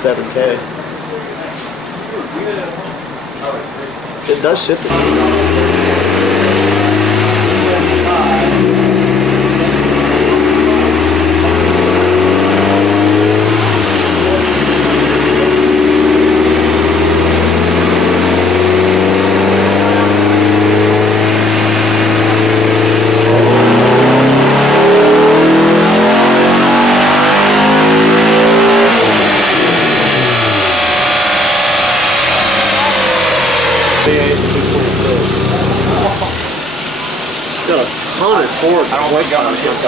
7K. It does ship it. Got a ton of torque. I don't think I'm going to get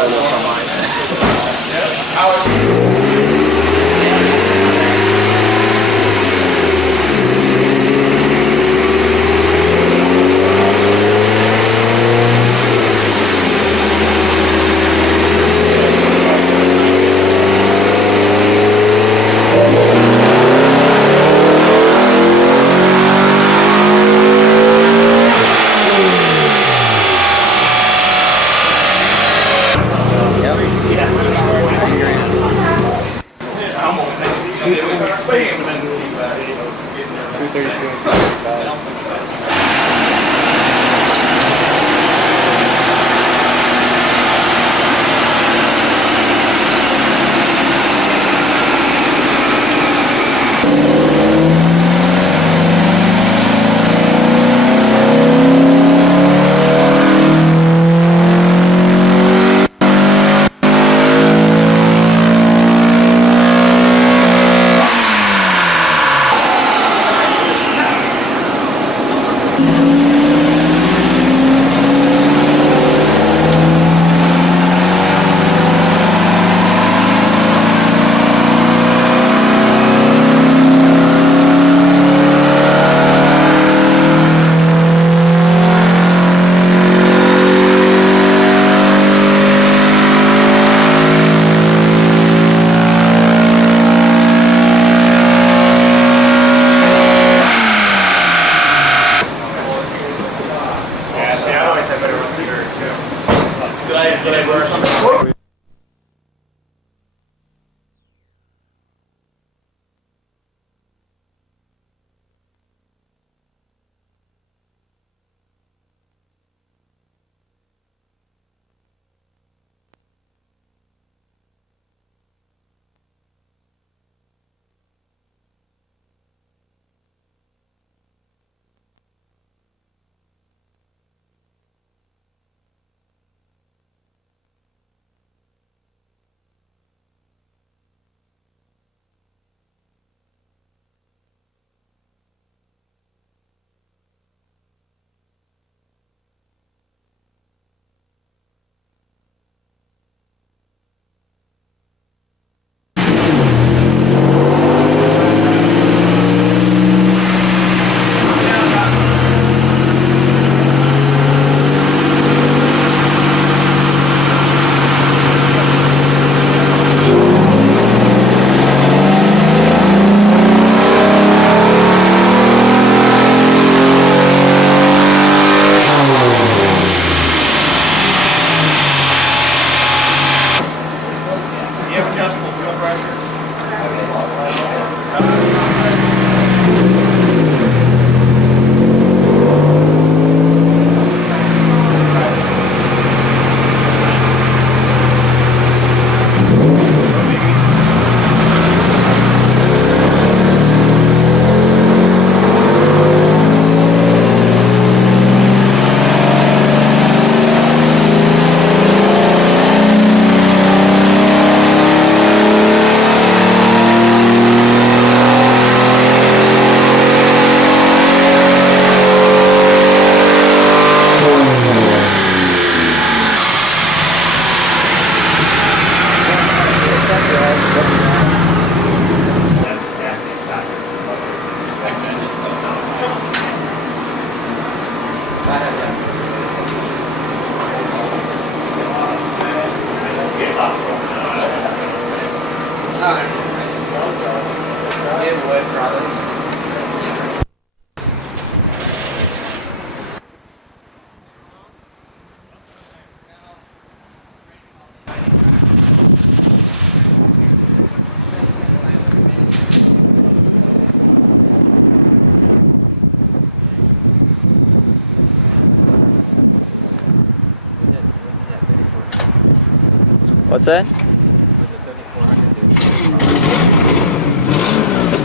What's that?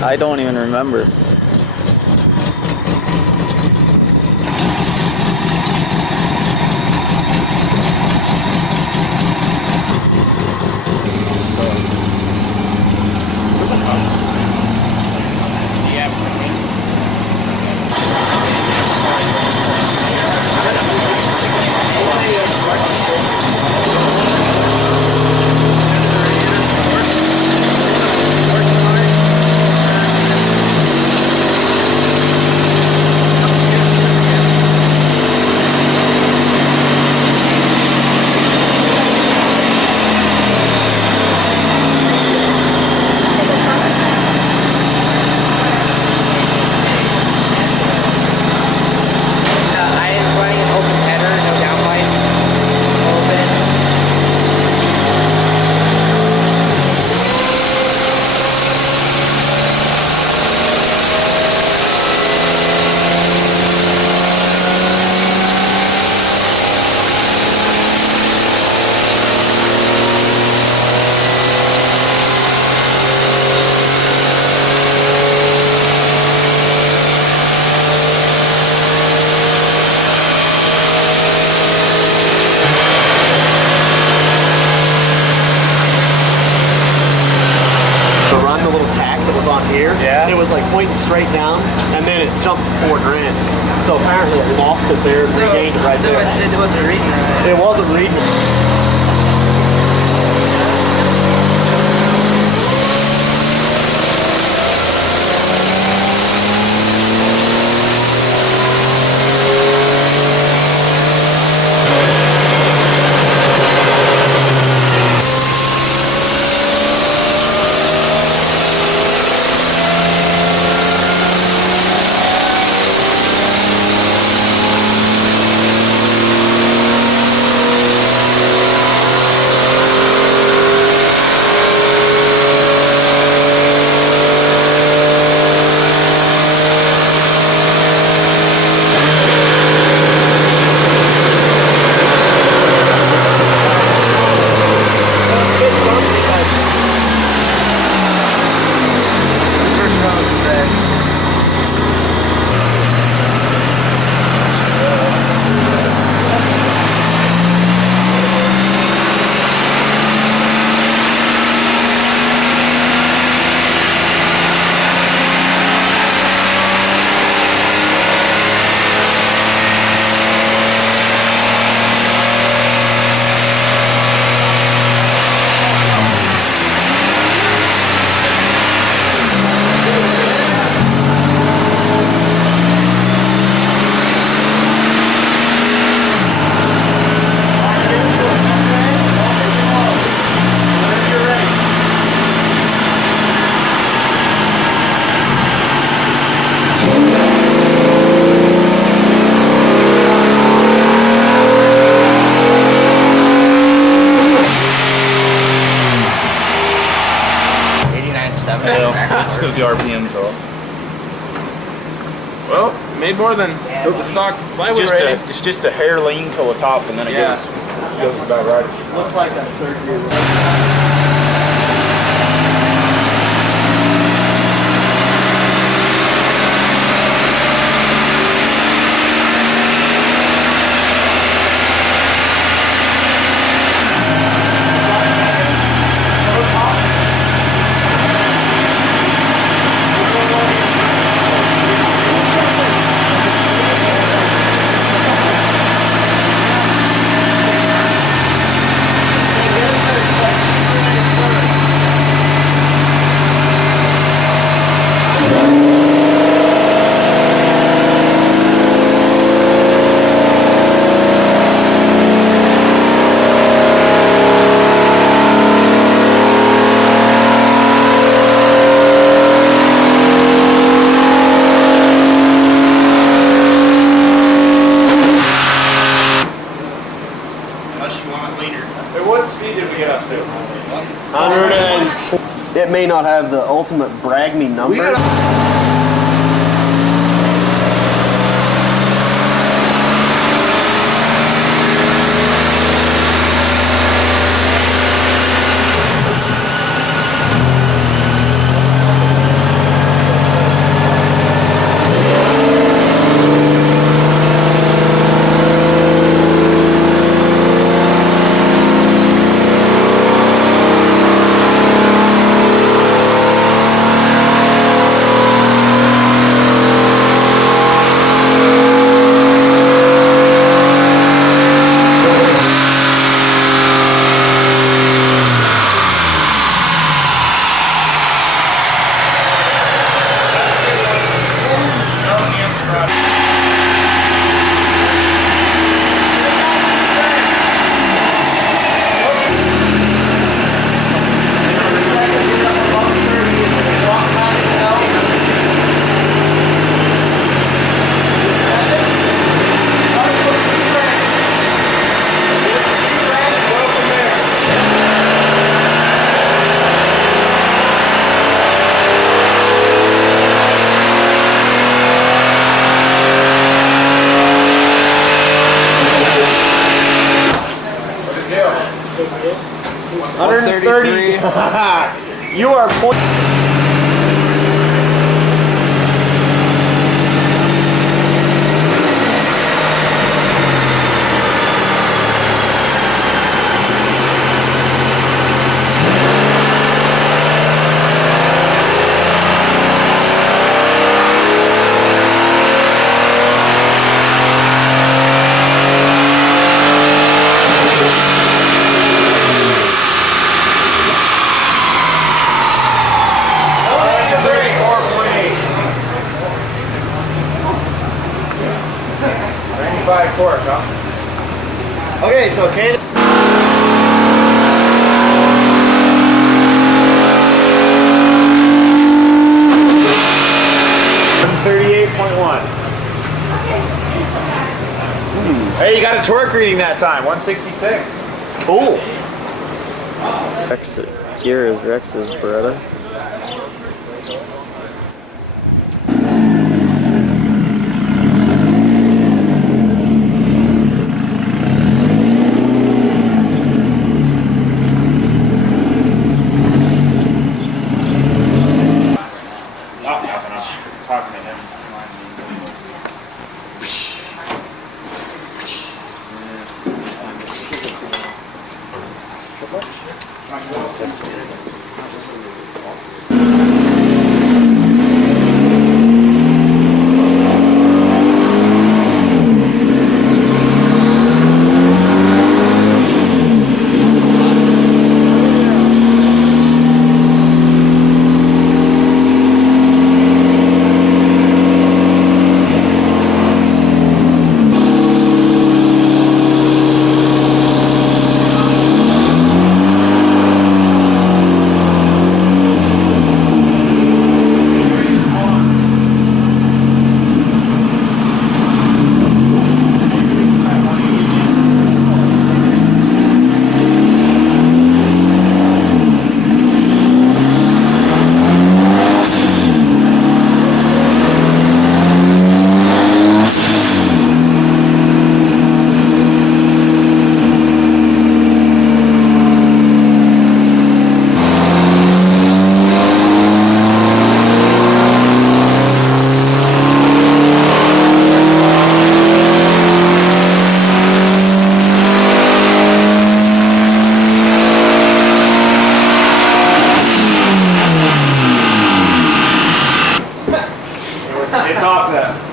I don't even remember. It was like pointing straight down, and then it jumped to $4,000. So apparently it lost it there and regained it right there. So it wasn't reading right? It wasn't reading. Because the RPM's off. Well, made more than the stock plywood rating. It's just a hair lean to the top, and then it goes about right. Looks like that third gear. It may not have the ultimate brag me number. 33. You are point. Torque, huh? Okay, so Canada. 38.1. Hey, you got a torque reading that time, 166. Cool. Rex, here is Rex's Beretta.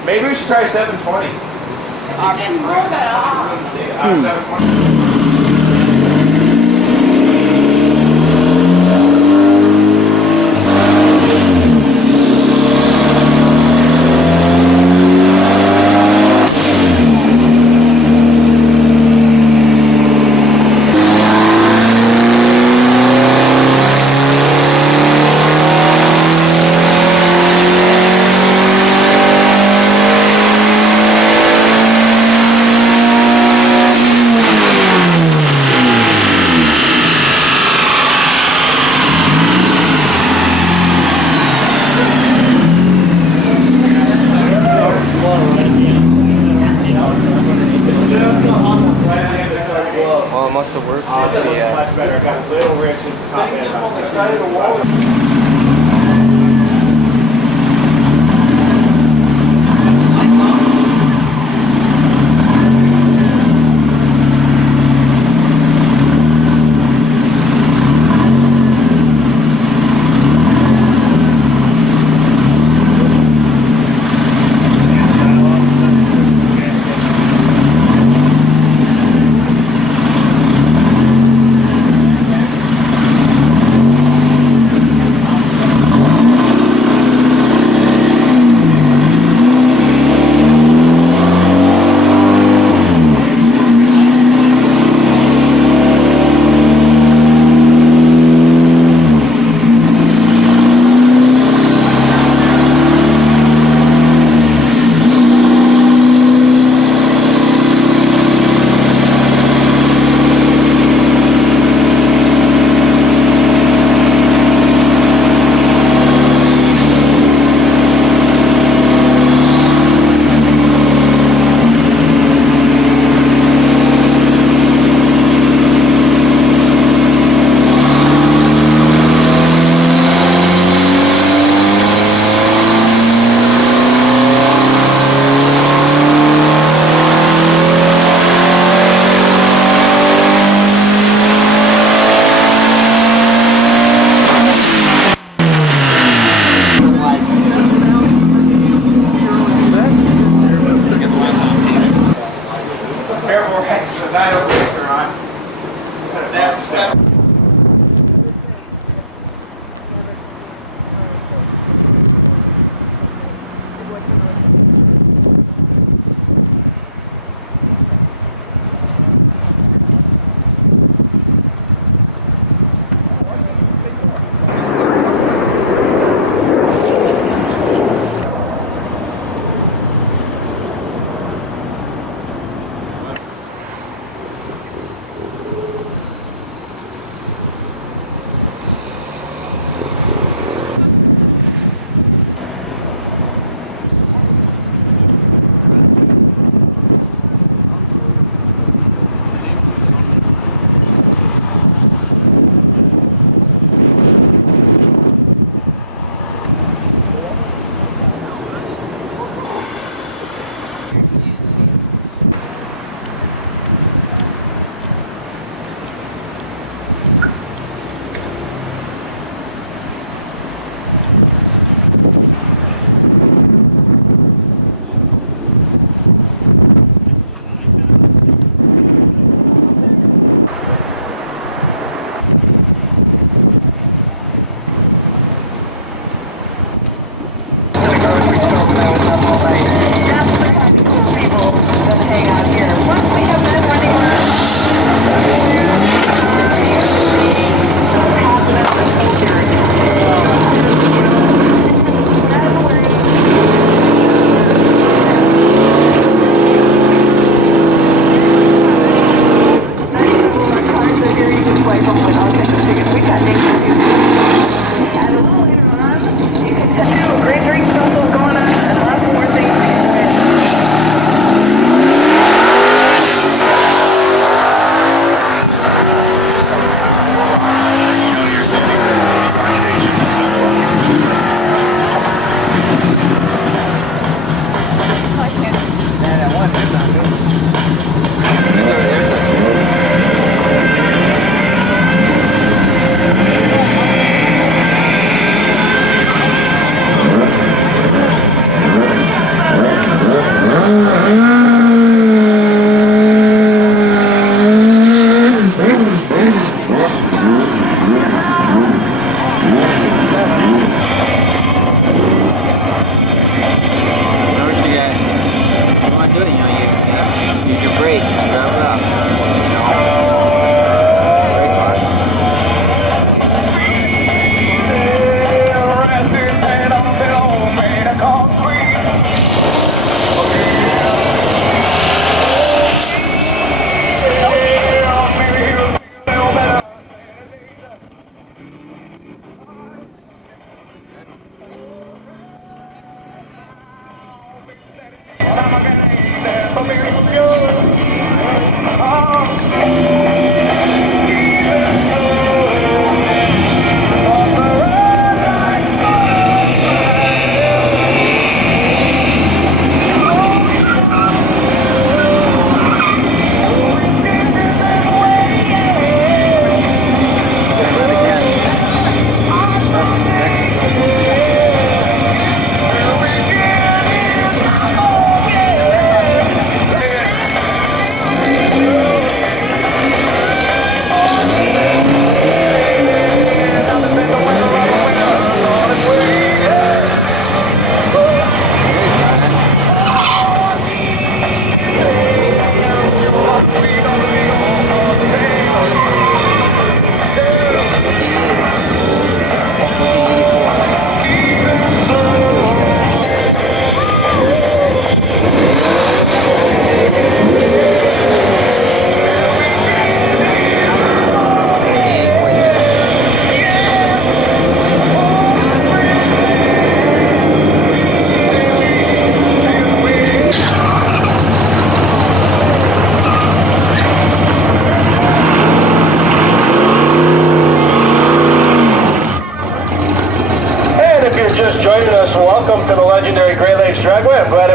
Maybe we should try 720. 720. Well, it must have worked. Much better. Got a little rich in the top end.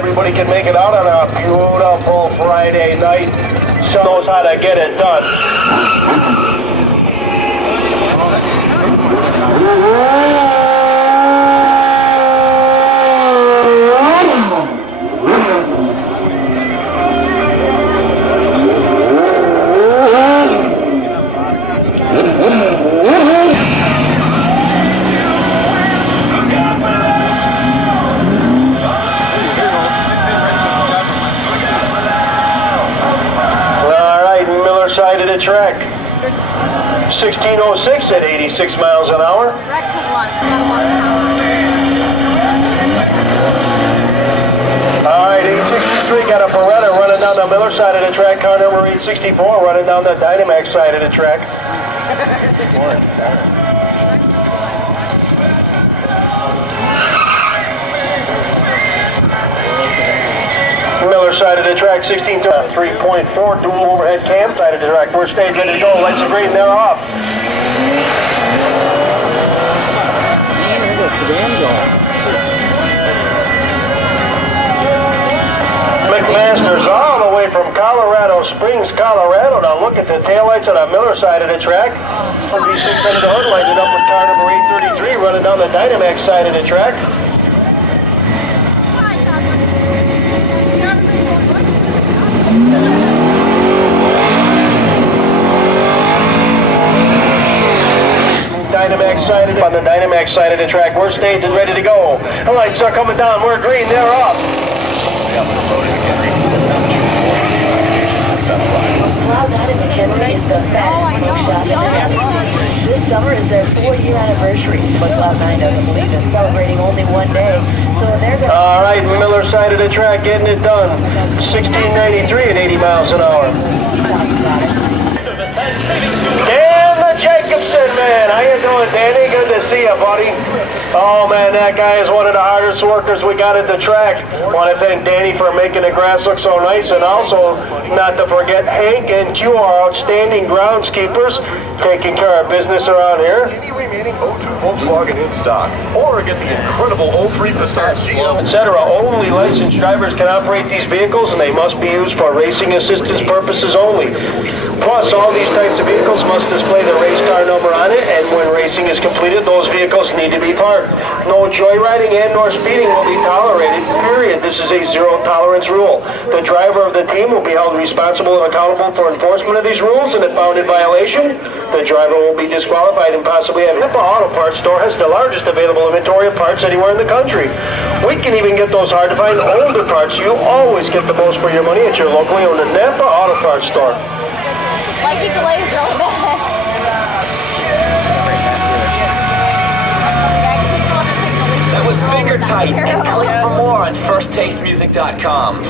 everybody can make it out on a beautiful Friday night. So knows how to get it done. the track. 1606 at 86 miles an hour. Rex has a lot of power. All right, 863 got a Beretta running down the Miller side of the track. Car number 864 running down the Dynamax side of the track. Miller side of the track, 16 to 3.4 dual overhead cam side of the track. First stage ready to go. Lights are green, they're off. McMaster's all the way from Colorado Springs, Colorado. Now look at the taillights on the Miller side of the track. V6 under the hood, lighted up with car number 833 running down the Dynamax side of the track. Dynamax side on the Dynamax side of the track. We're staged and ready to go. The lights are coming down. We're green. They're off. This summer is their 4-year anniversary, but Cloud9 doesn't believe in celebrating only one day. So they're going to... All right, Miller side of the track getting it done. 1693 at 80 miles an hour. Dan Jacobson, man. How you doing, Danny? Good to see you, buddy. Oh, man, that guy is one of the hardest workers we got at the track. Want to thank Danny for making the grass look so nice, and also not to forget Hank and Q, our outstanding groundskeepers, taking care of business around here. Any remaining O2 Volkswagen in stock, or get the incredible O3 Passat GL, etc. Only licensed drivers can operate these vehicles, and they must be used for racing assistance purposes only. Plus, all these types of vehicles must display the race car number on it, and when racing is completed, those vehicles need to be parked. No joyriding and nor speeding will be tolerated, period. This is a zero tolerance rule. The driver of the team will be held responsible and accountable for enforcement of these rules, and if found in violation, the driver will be disqualified and possibly have. Napa Auto Parts Store has the largest available inventory of parts anywhere in the country. We can even get those hard to find older parts. You always get the most for your money at your locally owned Napa Auto Parts Store. Like he delays really bad. That was finger tight, and click for more on FirstTasteMusic.com.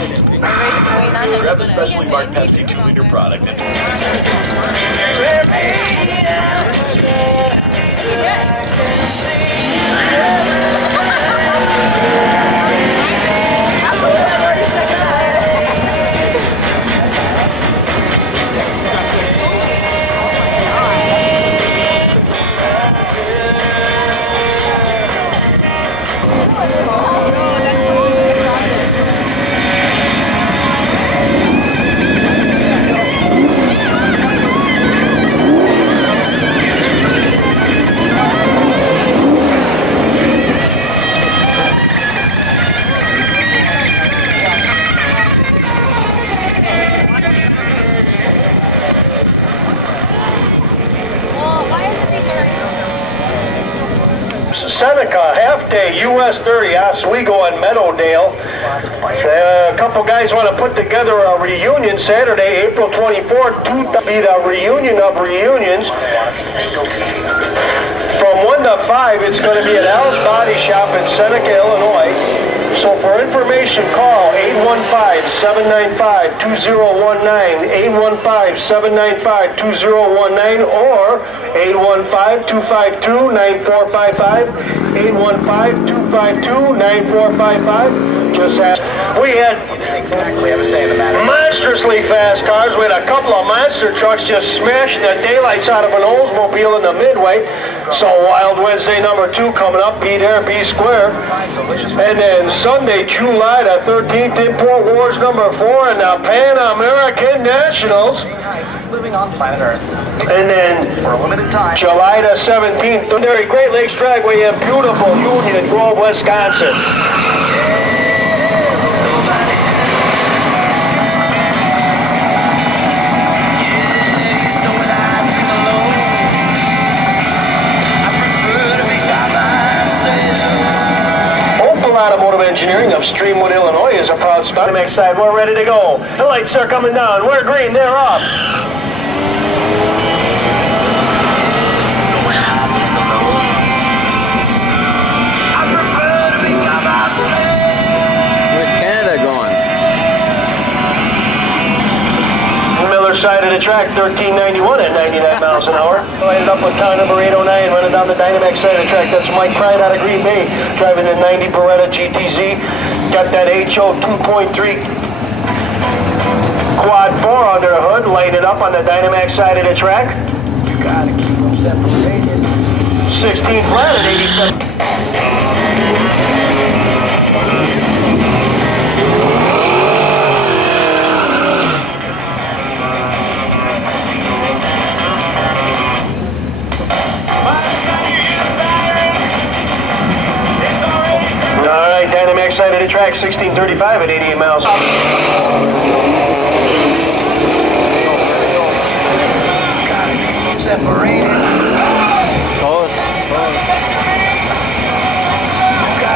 grab a specially marked Pepsi 2-liter product and Seneca, half-day, US 30, Oswego and Meadowdale. A couple guys want to put together a reunion Saturday, April 24th, to be the reunion of reunions. From 1 to 5, it's going to be at Al's Body Shop in Seneca, Illinois. So for information, call 815-795-2019, 815-795-2019, or 815-252-9455, 815-252-9455. Just ask. We had monstrously fast cars. We had a couple of monster trucks just smashing the daylights out of an Oldsmobile in the Midway. So Wild Wednesday number 2 coming up, be there, be square. And then Sunday, July the 13th, Import Wars number 4 and the Pan American Nationals. Living on planet Earth. And then For a limited time. July the 17th, Thundery Great Lakes Dragway in beautiful Union Grove, Wisconsin. Automotive Engineering of Streamwood, Illinois is a proud sponsor. Next side, we're ready to go. The lights are coming down. We're green, they're off. side of the track, 1391 at 99 miles an hour. I ended up with car number 809 running down the Dynamax side of the track. That's Mike Pride out of Green Bay, driving the 90 Beretta GTZ. Got that HO 2.3 quad 4 under the hood, lighted up on the Dynamax side of the track. You gotta keep them separated. 16 flat at 87. Alright, Dynamax side of the track, 1635 at 88 miles.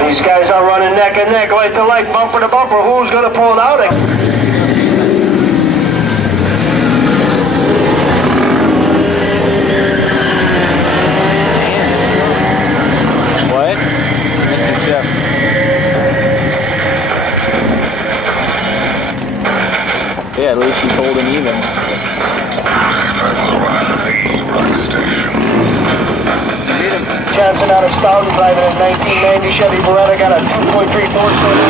These guys are running neck and neck, like to like, bumper to bumper. Who's gonna pull it out? What? Mr. Chef. Yeah, at least he's holding even. Johnson out of Stoughton driving a 1990 Chevy Beretta, got a 2.3 4-cylinder.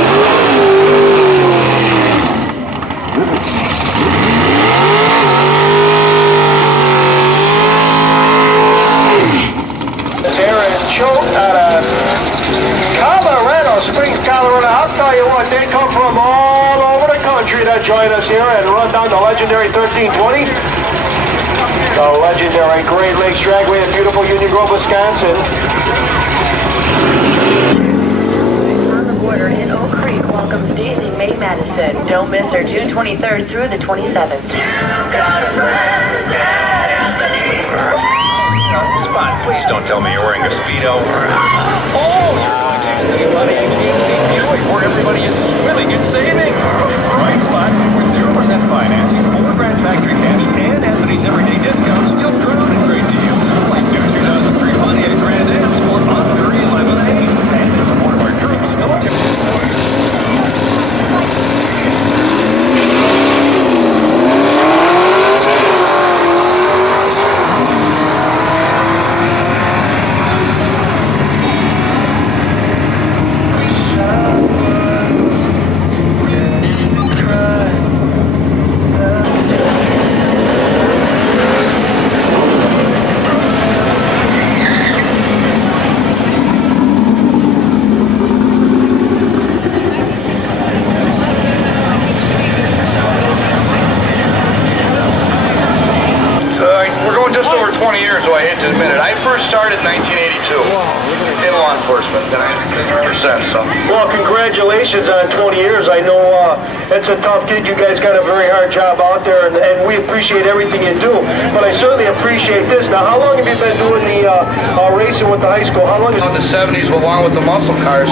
Aaron Choate out of Colorado Springs, Colorado. I'll tell you what, they come from all over the country to join us here and run down the legendary 1320. The legendary Great Lakes Dragway in beautiful Union Grove, Wisconsin. On the border in Oak Creek welcomes Daisy Mae Madison. Don't miss her June 23rd through the 27th. Spot, please don't tell me you're wearing a Speedo. Oh, you're going to Anthony Buddy Buick, where everybody is swimming in savings. Right Spot, with 0% financing, 4 grand factory cash, and Anthony's everyday discounts, you'll drown in great deals. Like new 2003 Pontiac Grand Ams for under $11,800. And in support of our troops, military. So I hate to admit it. I first started in 1982 in law enforcement, and I've been here ever since. So. Well, congratulations on 20 years. I know it's a tough gig. You guys got a very hard job out there, and we appreciate everything you do. But I certainly appreciate this. Now, how long have you been doing the racing with the high school? How long? In the 70s, along with the muscle cars,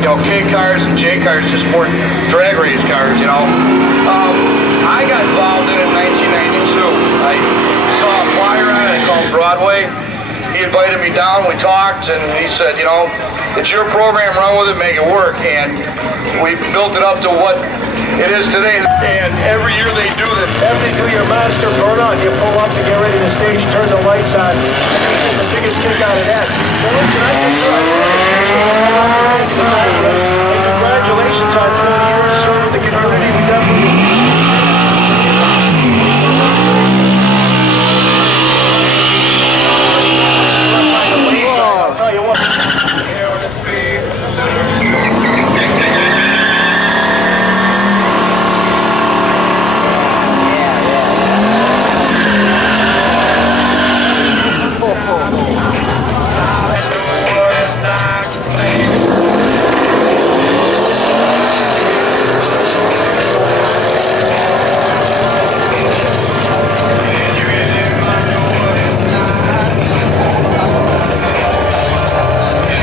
you know, K cars and J cars, just more drag race cars, you know. I got involved in it in 1992. I saw a flyer on it called Broadway. He invited me down, we talked, and he said, you know, it's your program, run with it, make it work. And we built it up to what it is today. And every year they do this. After they do your master burnout, you pull up to get ready to stage, turn the lights on. The biggest kick out of that. Well, listen, I think congratulations on 20 years serving the community. We definitely... I'll tell you what.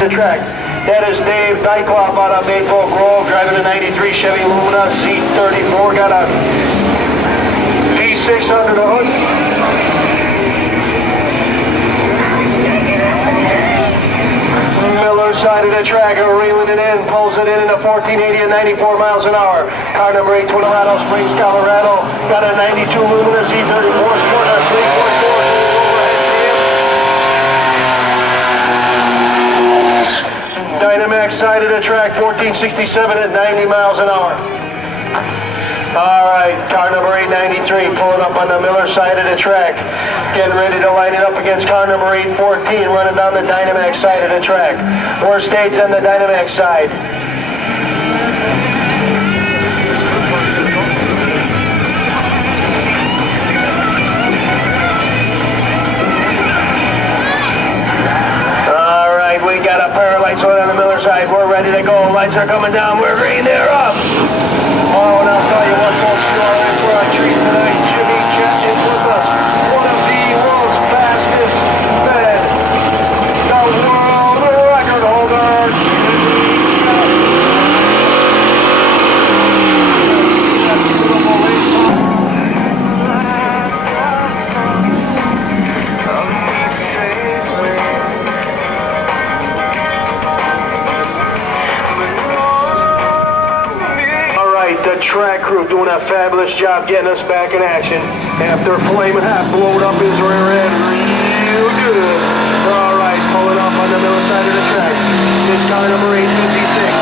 Track. That is Dave Nycloff out of Maple Grove, driving a 93 Chevy Lumina Z34. Got a V6 under the hood. Miller's side of the track, reeling it in, pulls it in a 1480 at 94 miles an hour. Car number 8, Colorado Springs, Colorado, got a 92 Luminous E34 Sport, a 3.4. Dynamax side of the track, 1467 at 90 miles an hour. All right, car number 893 pulling up on the Miller side of the track, getting ready to line it up against car number 814 running down the Dynamax side of the track. We're staged on the Dynamax side. All right, we got a pair of lights on the Miller side. We're ready to go. Lights are coming down. We're green. They're up. Oh, and I'll tell you what, folks, you are in for a treat tonight. Jimmy Jet is with us. One of the world's fastest men. The world record holder. The track crew doing a fabulous job getting us back in action after flaming hot blowed up his rear end real good. All right, pulling up on the Miller side of the track. This car number 856.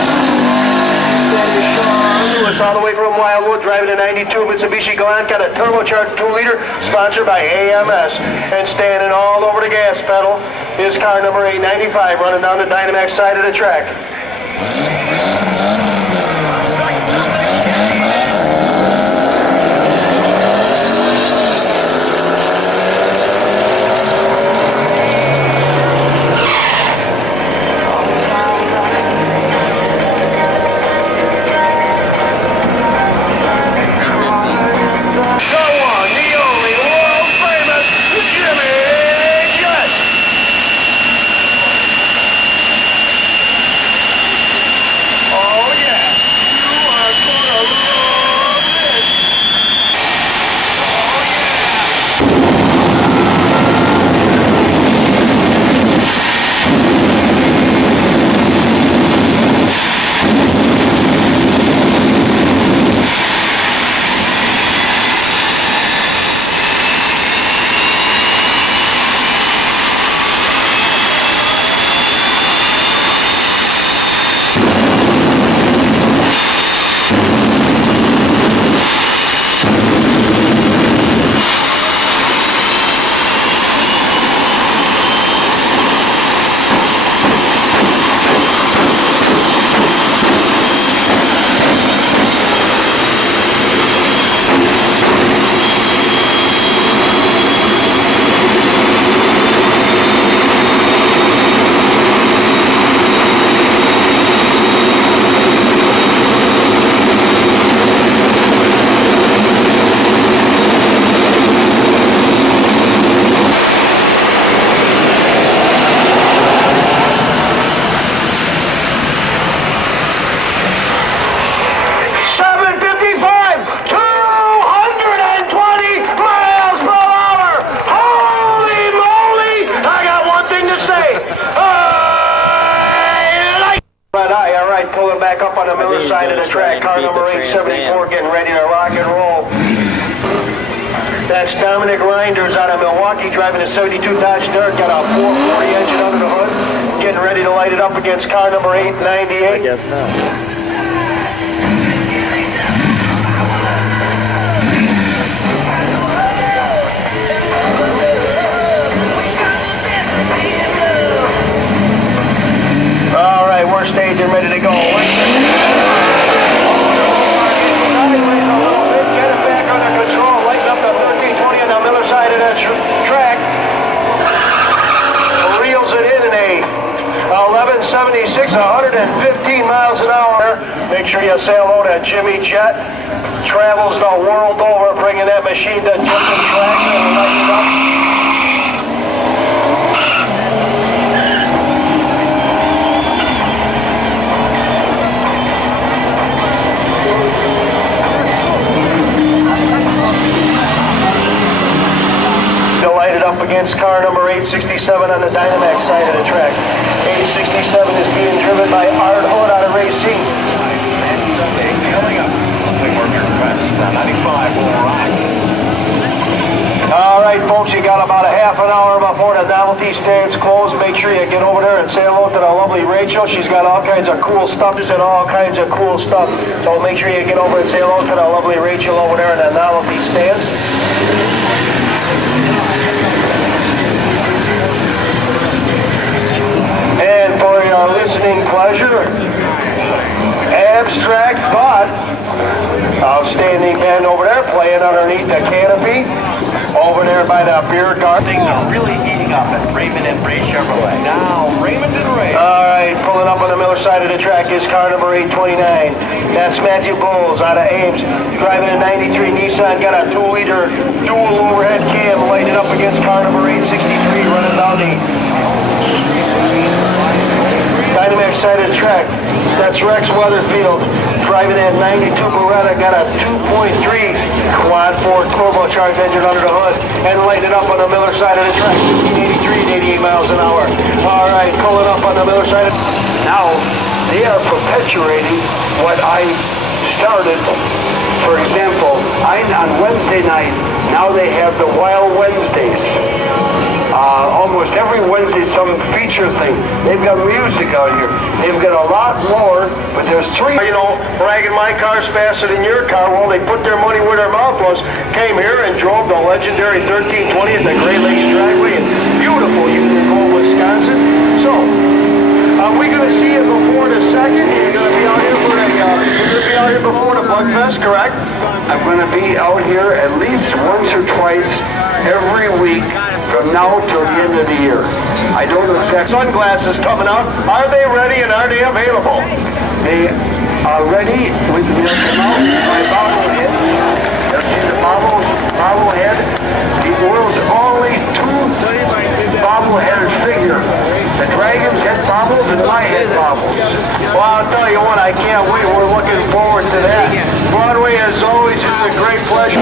Sean Lewis all the way from Wildwood driving a 92 Mitsubishi Galant, got a turbocharged 2-liter sponsored by AMS, and standing all over the gas pedal is car number 895 running down the Dynamax side of the track. Pulling back up on the Miller side of the track, car number 874 getting ready to rock and roll. That's Dominic Reinders out of Milwaukee driving a 72 Dodge Dart, got a 440 engine under the hood, getting ready to light it up against car number 898. I guess not. All right, we're staged and ready to go. Get it back under control. Lighten up the 1320 on the Miller side of the track. Reels it in a 1176, 115 miles an hour. Make sure you say hello to Jimmy Jet. Travels the world over, bringing that machine to different tracks and lighting up. Light it up against car number 867 on the Dynamax side of the track. A67 is being driven by Art Hood out of Racine. Coming up, more BerettaFest, 95 will arrive. All right, folks, you got about a half an hour before the novelty stands close. Make sure you get over there and say hello to the lovely Rachel. She's got all kinds of cool stuff. She's got all kinds of cool stuff. So make sure you get over and say hello to the lovely Rachel over there in the novelty stand. And for your listening pleasure, Abstract Thought, outstanding band over there playing underneath the canopy. Over there by the beer garden. Things are really heating up at Raymond and Ray Chevrolet. Now, Raymond and Ray. All right, pulling up on the Miller side of the track is car number 829. That's Matthew Bowles out of Ames, driving a 93 Nissan, got a 2-liter dual overhead cam lighted up against car number 863 running down the Dynamax side of the track. That's Rex Weatherfield driving that 92 Beretta, got a 2.3 quad 4 turbocharged engine under the hood and lighting up on the Miller side of the track. 83 at 88 miles an hour. All right, pulling up on the Miller side. Now, they are perpetuating what I started. For example, on Wednesday night, now they have the Wild Wednesdays. Almost every Wednesday, some feature thing. They've got music out here. They've got a lot more, but there's 3. You know, bragging my car's faster than your car. Well, they put their money where their mouth was, came here and drove the legendary 1320 at the Great Lakes Dragway in beautiful Union Grove, Wisconsin. So, are we going to see it before the second? You're going to be out here for before the Bfest, correct? I'm going to be out here at least once or twice every week from now till the end of the year. I don't know exactly. Sunglasses coming out. Are they ready and are they available? They are ready with my bobbleheads. You'll see the bobblehead. The world's only 2 bobblehead figure. The Dragons head bobbles and my head bobbles. Well, I'll tell you what, I can't wait. We're looking forward to that. Broadway, as always, it's a great pleasure.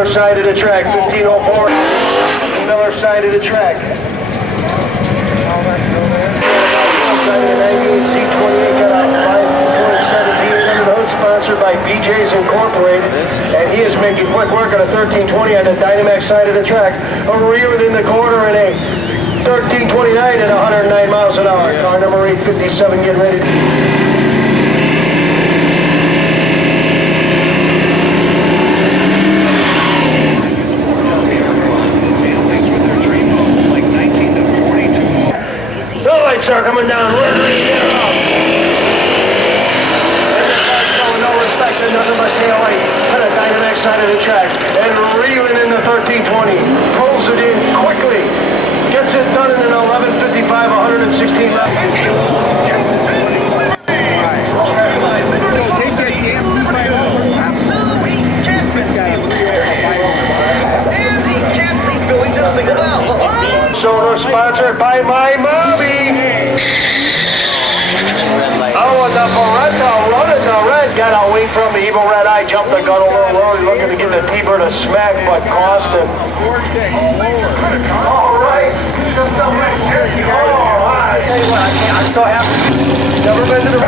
Side of the track, 1504. Miller side of the track. C28 got a 5.7 hood sponsored by BJ's Incorporated, and he is making quick work on a 1320 on the Dynamax side of the track. Reeling in the corner in a 1329 at 109 miles an hour. Car number 857 getting ready. Are coming down. No respect to nothing but taillight on the Dynamax side of the track and reeling in the 1320. Pulls it in quickly. Gets it done in an 11:55, 116 miles. Soda sponsored by my mommy. Oh, and the Beretta running the red got away from the evil red eye, jumped the gun a little low, looking to give the T-bird a smack, but cost him. All right. I'm so happy. Never been to the...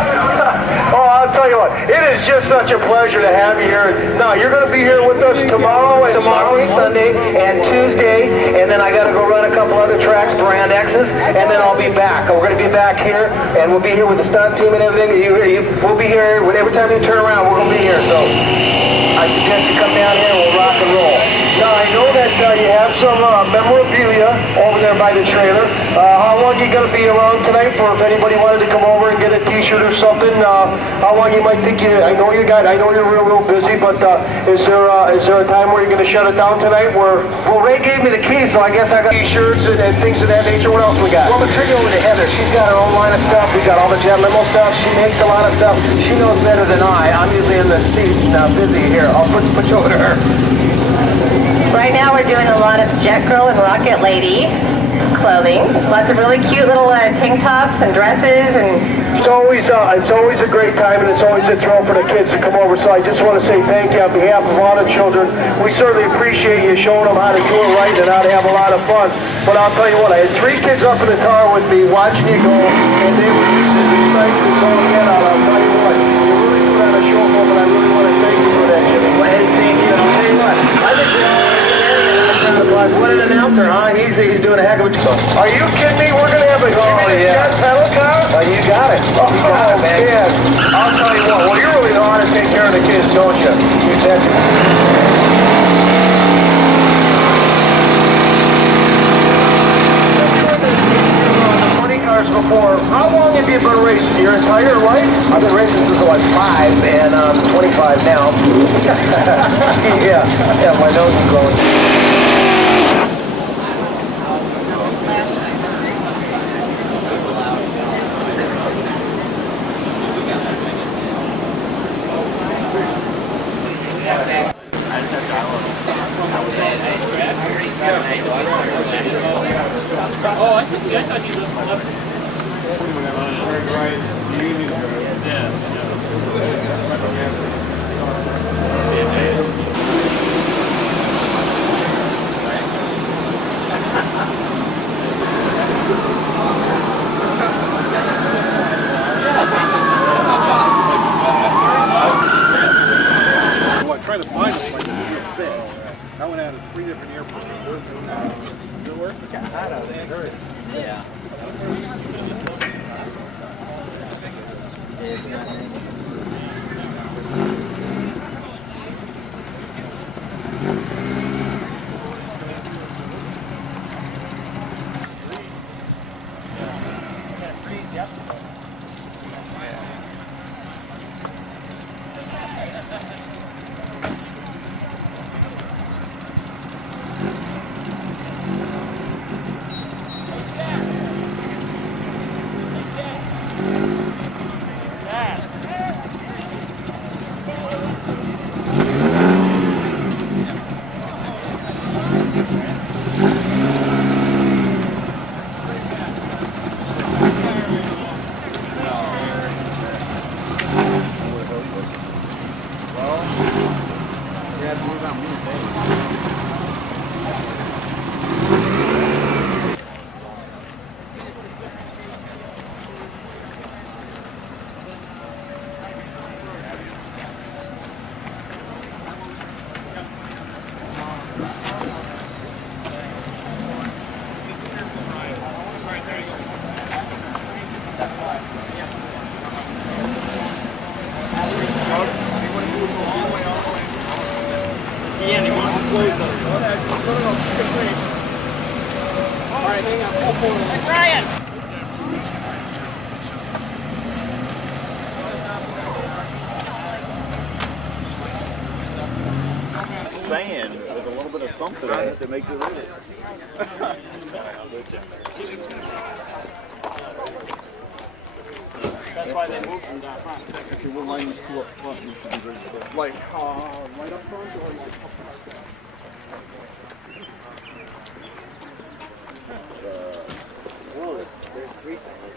Oh, I'll tell you what, it is just such a pleasure to have you here. Now, you're going to be here with us tomorrow and Sunday and Tuesday, and then I got to go run a couple other tracks, Brand X's, and then I'll be back. We're going to be back here, and we'll be here with the stunt team and everything. We'll be here, every time you turn around, we're going to be here. So I suggest you come down here and we'll rock and roll. Now, I know that you have some memorabilia over there by the trailer. How long are you going to be around tonight for if anybody wanted to come over and get a t-shirt or something? How long you might think I know you're real busy, but is there a time where you're going to shut it down tonight? Well, Ray gave me the keys, so I guess I got t-shirts and things of that nature. What else we got? Well, the trigger over to Heather. She's got her own line of stuff. We got all the Jet Limo stuff. She makes a lot of stuff. She knows better than I. I'm usually in the seat busy here. I'll put you over to her. Right now we're doing a lot of Jet Girl and Rocket Lady clothing. Lots of really cute little tank tops and dresses and... It's always a great time, and it's always a thrill for the kids to come over. So I just want to say thank you on behalf of all the children. We certainly appreciate you showing them how to do it right and how to have a lot of fun. But I'll tell you what, I had 3 kids up in the car with me watching you go, and they were just as excited as all get out. I'll tell you what, you really put on a show for them, and I really want to thank you for that, Jimmy. Well, hey, thank you. I'll tell you what, I think we're all what an announcer, huh? He's doing a heck of a job. Are you kidding me? We're going to have a jet pedal car? You got it. Oh, man. I'll tell you what. Well, you really know how to take care of the kids, don't you? You bet. 20 cars before. How long have you been racing? Your entire life? I've been racing since I was 5, and I'm 25 now. Yeah, my nose is growing. Oh, I thought you listened to Try to find it like a bit. That one had 3 different airports. Did it work? Yeah. Sand with a little bit of something in it to make it really. That's why they moved from down front. If you wouldn't line these 2 up front, you should be very close. Like, right up front or like up front? Whoa, there's 3 signs.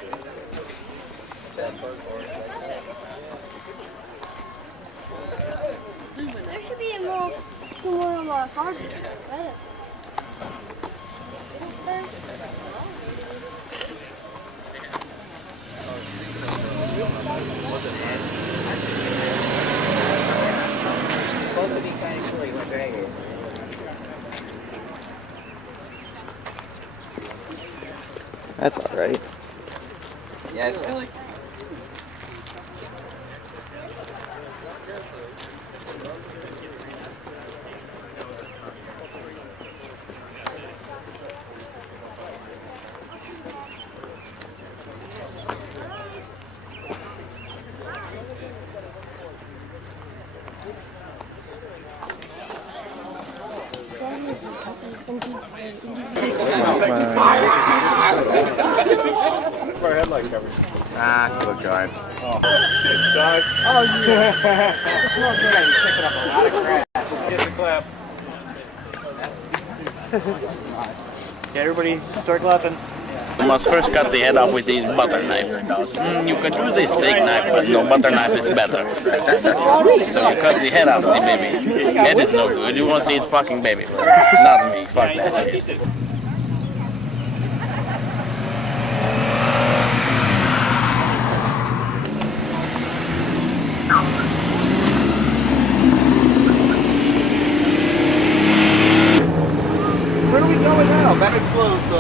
There should be more cars, right? Supposed to be kind of silly when dragging. That's all right. Yes, I like. Our headlight covers. Ah, good guard. Oh, it's dark. Oh, yeah. It's not good. I'm picking up a lot of crap. Get the clap. Okay, everybody start clapping. You must first cut the head off with this butter knife. You could use a steak knife, but no, butter knife is better. So you cut the head off the baby. Head is no good. You want to see it fucking baby. But not me. Fuck that shit. Where are we going now? Back and slow, so.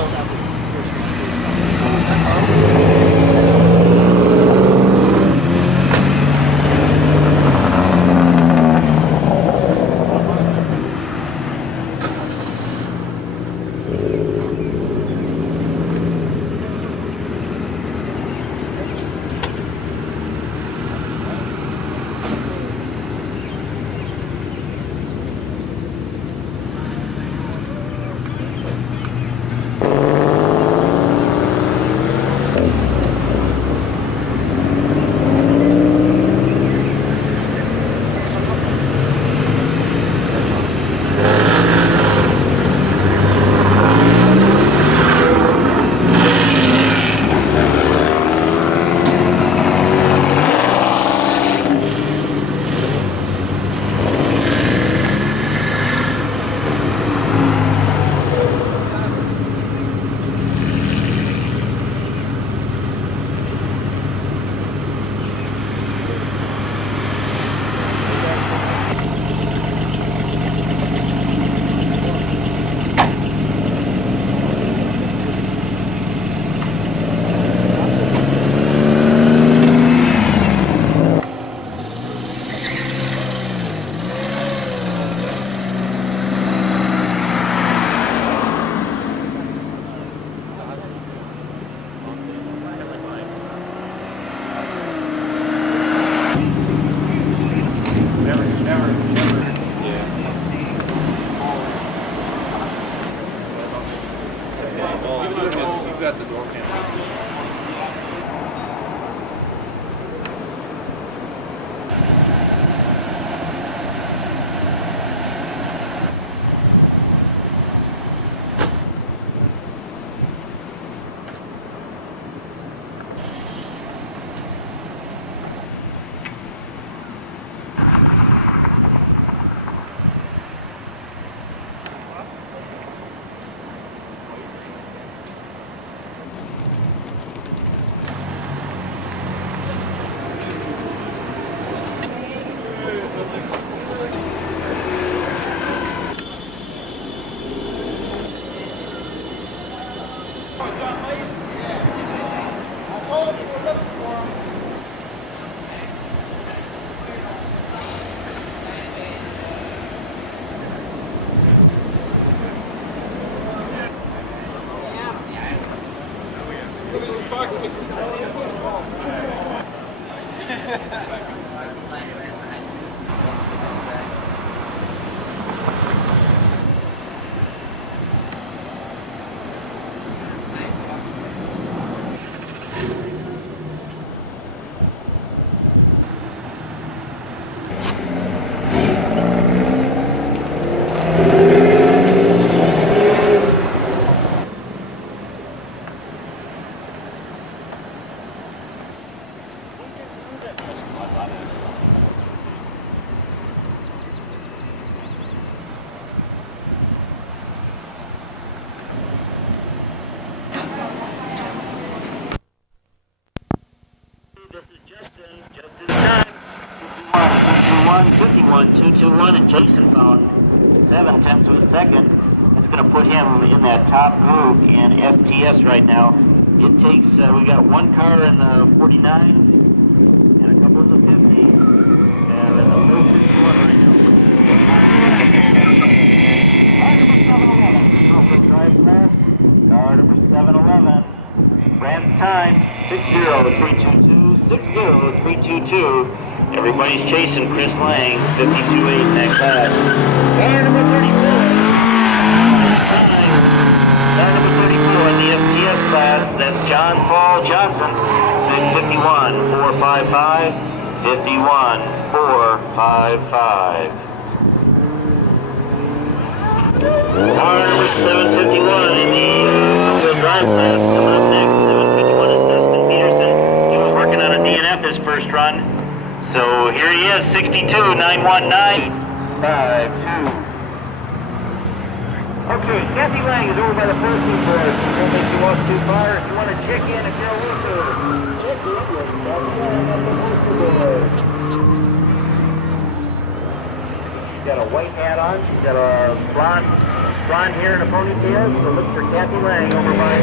You've got the door camera. One 221 and Jason found 7/10 of a second. It's going to put him in that top group in FTS right now. It takes, we got one car in the 49 and a couple in the 50 and then the low 51 right now. Car number 711. Grant's time 60322 60322. Everybody's chasing Chris Lang, 52.8 in that class. Car number 34. Car number 34 in the FTS class, that's John Paul Johnson, 651, 455, 51, 455. Car number 751 in the front-wheel drive class coming up next. 751 is Dustin Peterson. He was working on a DNF his first run. So here he is, 62,919. 5-2. Okay, Cassie Lang is over by the first board. Don't think she walks too far. If you want to check in, if you're over. Check in with Cassie Lang at the first board. She's got a white hat on. She's got a blonde hair and a ponytail. So look for Cassie Lang over by.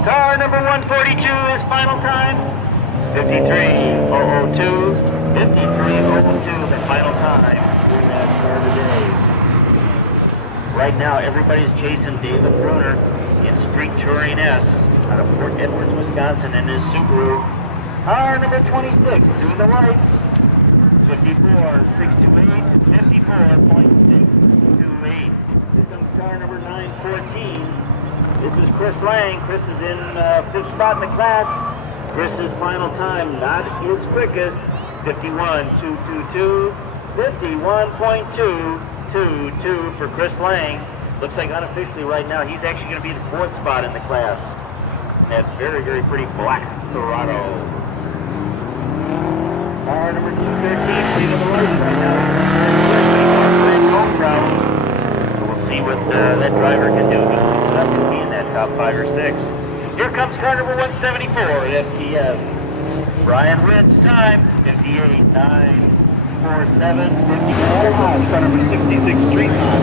Car number 142 is final time. 53.002. 53.002, the final time. Right now, everybody's chasing David Bruner in Street Touring S out of Fort Edwards, Wisconsin, in his Subaru. Car number 26 through the lights. 54.628. 54.628. Here comes car number 914. This is Chris Lang. Chris is in fifth spot in the class. Chris's final time, not his quickest. 51.222. 51.222 for Chris Lang. Looks like unofficially right now he's actually going to be the fourth spot in the class. And that very, very pretty black Corrado. Car number 213, leading the race right now. Home problems. We'll see what that driver can do. That will be in that top 5 or 6. Here comes car number 174 at STS. Brian Witt's time, 58.947. 54 miles. Car number 66 Street Mod.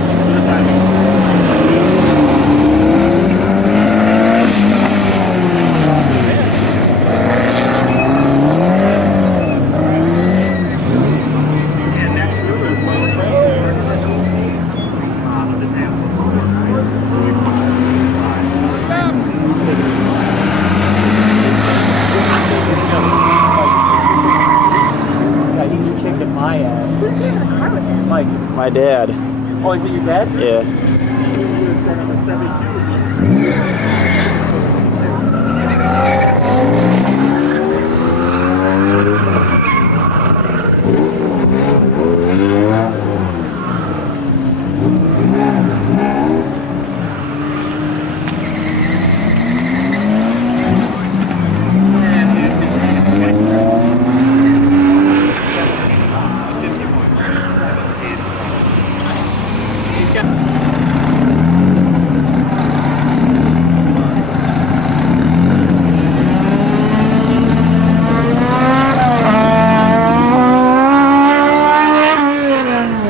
My dad. Oh, is it your dad? Yeah.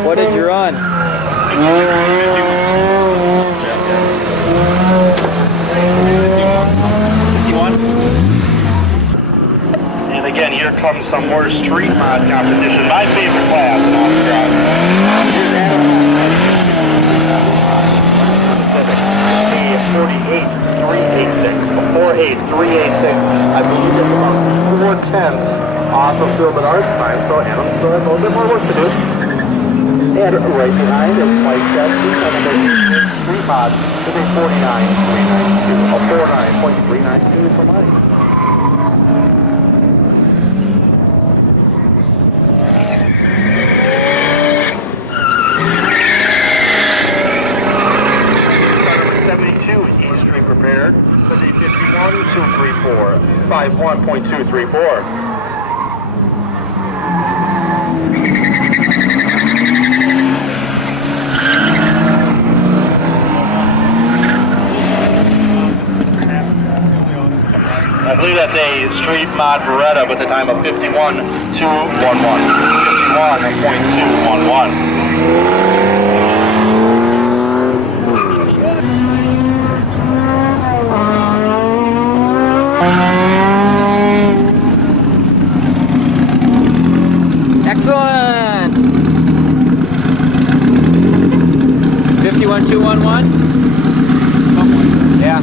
What did you run? And again, here comes some more street mod competition. My favorite class in Autocross. Here's Adam. 48.386. I believe it's about 4/10 off of Film and Arts time, so Adam still has a little bit more work to do. And right behind is Mike Chesky, street mod, with a 49.392. A 49.392 for Mike. Prepared with a 51.234, 51.234. completed at the street mod Beretta with a time of 51.211. 51.211. Excellent! 51.211? Yeah.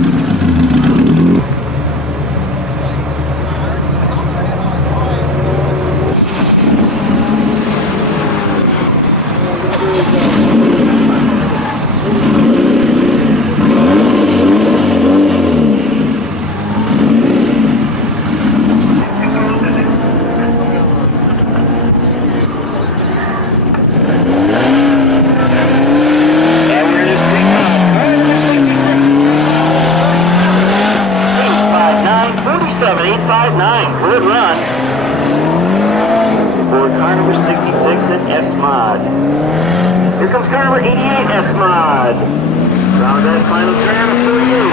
Good run for car number 66 at S-Mod. Here comes car number 88 S-Mod. Round that final turn of 38.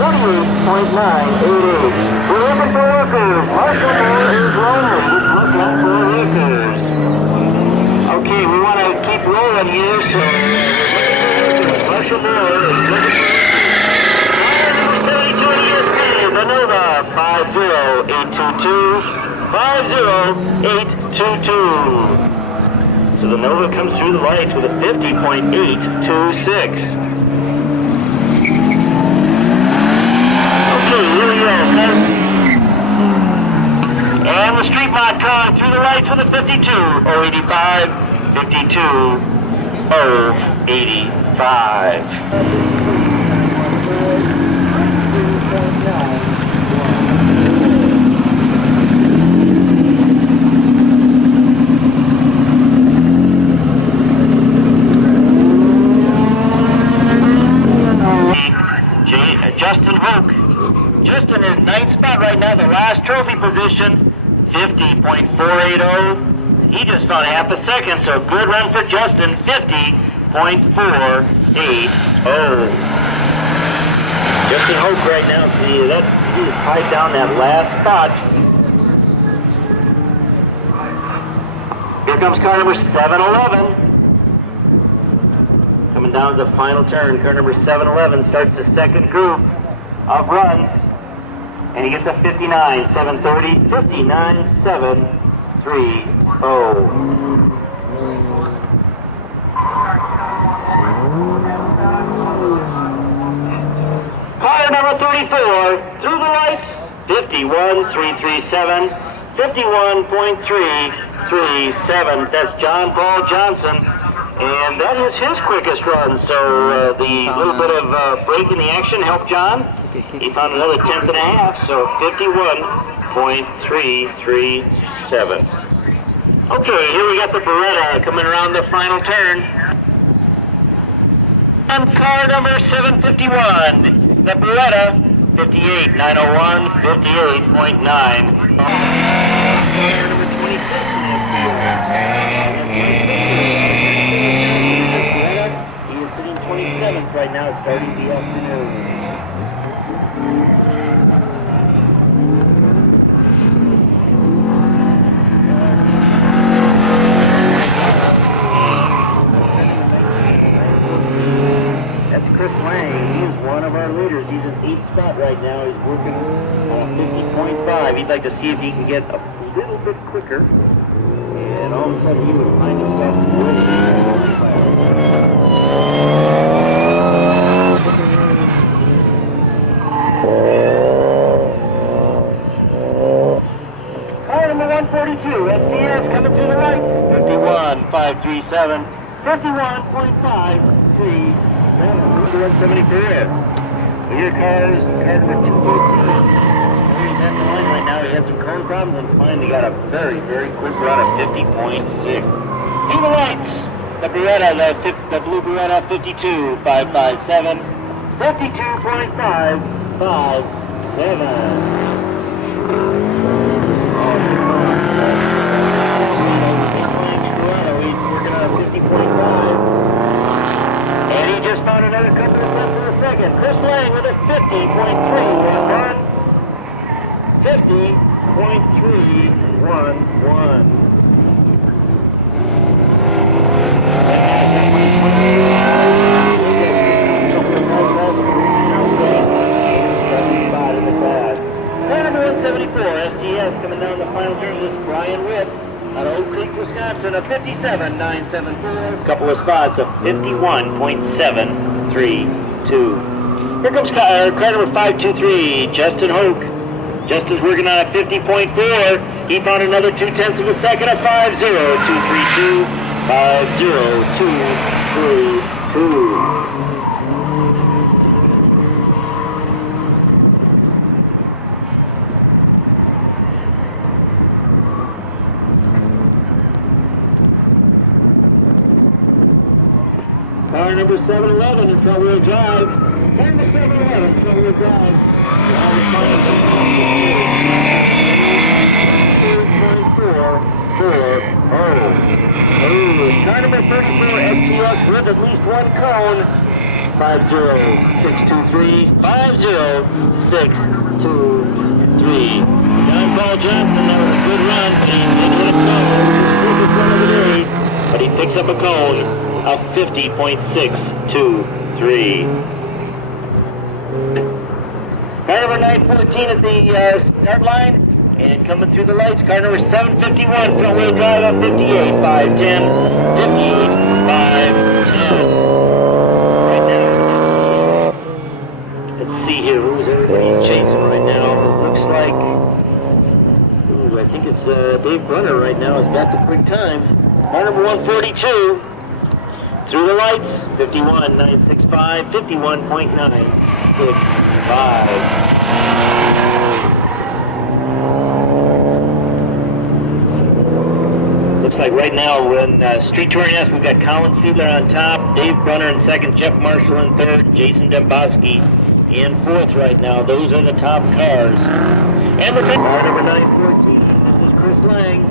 38.988. We're looking for workers. Marshall Moore is lonely. Just looking for workers. Okay, we want to keep rolling here, so Marshall Moore is looking for Nova 50822 50822. So the Nova comes through the lights with a 50.826. Okay, here we go, guys. And the street mod car through the lights with a 52.085 52.085. Justin Hoke. Justin is 9th spot right now, the last trophy position, 50.480. He just found half a second, so good run for Justin, 50.480. Justin Hoke right now, see, he just tied down that last spot. Here comes car number 711. Coming down to the final turn, car number 711 starts the second group of runs, and he gets a 59.730, 59.730. Car number 34, through the lights, 51.337, 51.337. That's John Paul Johnson. And that is his quickest run, so the little bit of break in the action helped John. He found another 10th and a half, so 51.337. Okay, here we got the Beretta coming around the final turn. And car number 751, the Beretta, 58.901, 58.9. Car number 26. He is sitting 27th right now, starting the afternoon. That's Chris Lang. He is one of our leaders. He's in 8th spot right now. He's working on 50.5. He'd like to see if he can get a little bit quicker. And all of a sudden he would find himself really car number 142, STS coming through the lights. 51.537, 51.537. 174. We hear cars, car number 214. He's at the line right now. He had some cone problems and finally got a very, very quick run of 50.6. Through the lights, the Beretta, the blue Beretta 52.557, 52.557. He's working on 50.5. And he just found another couple of cents in a second. Chris Lang with a 50.311. 50.311. Car number 174, STS, coming down the final turn. This is Brian Witt out of Oak Creek, Wisconsin, a 57.974. Couple of spots of 51.732. Here comes car number 523, Justin Hoke. Justin's working on a 50.4. He found another 0.2 of a second at 50.232. 50.232. Car number 711 in front-wheel drive. Car number 711 front-wheel drive. Car number 34 STS with at least one cone. 50623. 50623. John Paul Johnson, that was a good run, but he didn't hit a cone. But he picks up a cone of 50.623. Car number 914 at the start line, and coming through the lights, car number 751, front wheel drive up 58.510. 58.510. Right now, let's see here, who's everybody chasing right now? Looks like, I think it's Dave Brunner right now has got the quick time. Car number 142. Through the lights, 51.965, 51.965. Looks like right now we're in Street Touring S. We've got Colin Fiedler on top, Dave Brunner in second, Jeff Marshall in third, Jason Demboski in fourth right now. Those are the top cars. And the car number 914, this is Chris Lang.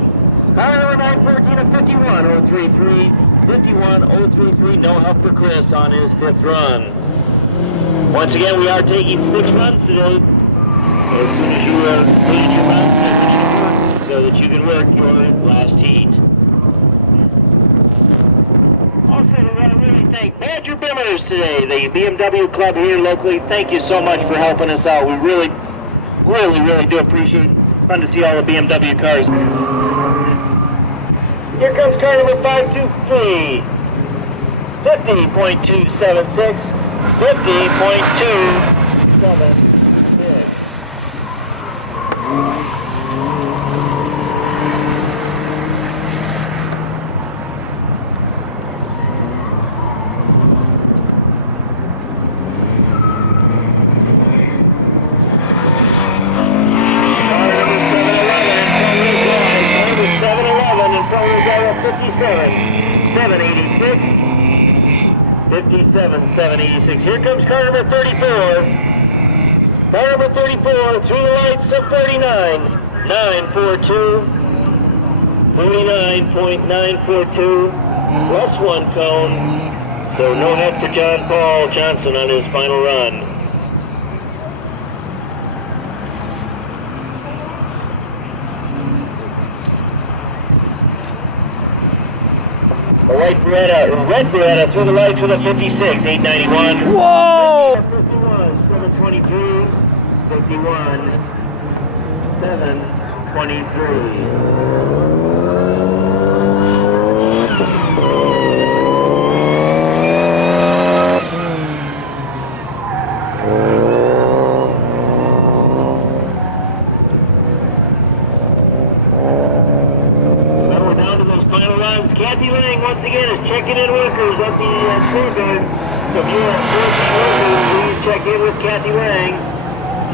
Car number 914 at 51.033. 51.033, no help for Chris on his fifth run. Once again, we are taking 6 runs today. As soon as you finish your run, so that you can work your last heat. Also, we want to really thank Badger Bimmers today, the BMW club here locally. Thank you so much for helping us out. We really do appreciate it. It's fun to see all the BMW cars. Here comes car number 523. 50.276. 50.276. Here comes car number 34. Car number 34 through the lights of 49. 942. 49.942. Plus one cone. So no head for John Paul Johnson on his final run. The white Beretta, or red Beretta through the lights with a 56, 891. Whoa! 51, 723, 51, 723. Kathy Lang, once again, is checking in workers at the showroom. So if you're at workers, please check in with Kathy Lang.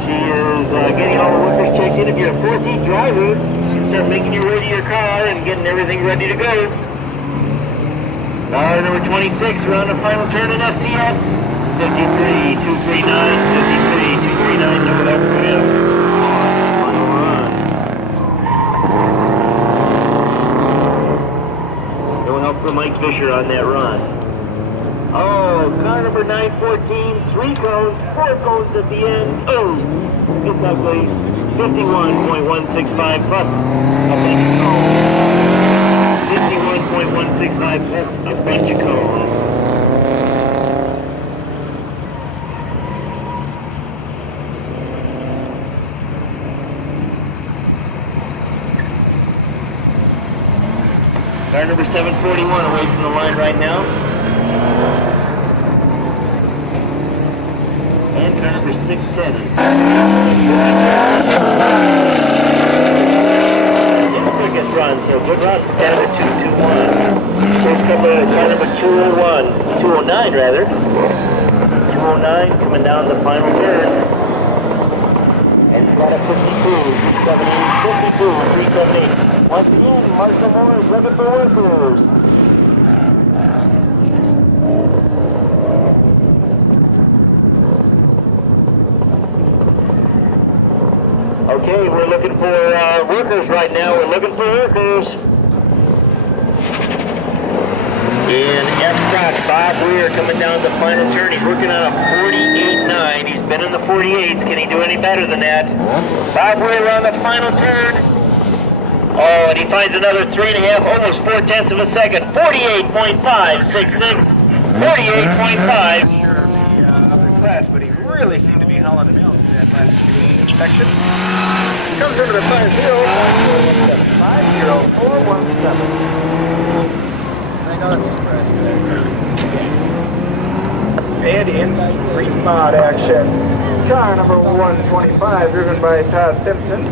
She is getting all the workers checked in. If you're a 4th driver, you can start making your way to your car and getting everything ready to go. Car number 26, we're on the final turn in STS. 53, 239, 53, 239, no left for him. For Mike Fisher on that run. Oh, car number number 914, 3 cones, 4 cones at the end. Oh, it's ugly. 51.165 plus a bunch of cones. 51.165 plus a bunch of cones. Car number 741 away from the line right now. And car number 610. Jennifer gets run, so good run. Car number 221. Chase car number 201. 209 rather. 209 coming down the final turn. And he's got a 52, 378, 52, 378. Once again, Marshall Moore is looking for workers. Okay, we're looking for workers right now. We're looking for workers. In F-Cross, Bob Weir coming down the final turn. He's working on a 48.9. He's been in the 48s. Can he do any better than that? Bob Weir on the final turn. Oh, and he finds another 3.5, almost 4/10 of a second. 48.566. 48.5. Upper class, but he really seemed to be hauling him out in that last section. Comes into the 50. 50,417. I know it's impressive. And in green mod action. Car number 125, driven by Todd Simpson.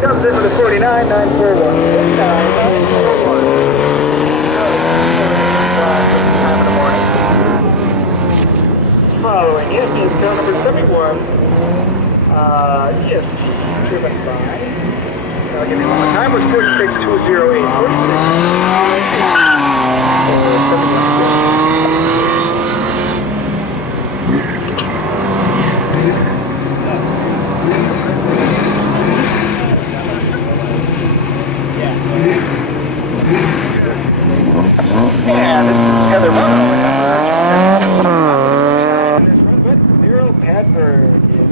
Comes into the 49, 941. 941. Time in the morning. Following it is car number 71. ESG, driven by. I'll give you one more time. Was 46208. 46. And this is Heather Mono. Zero Padberg is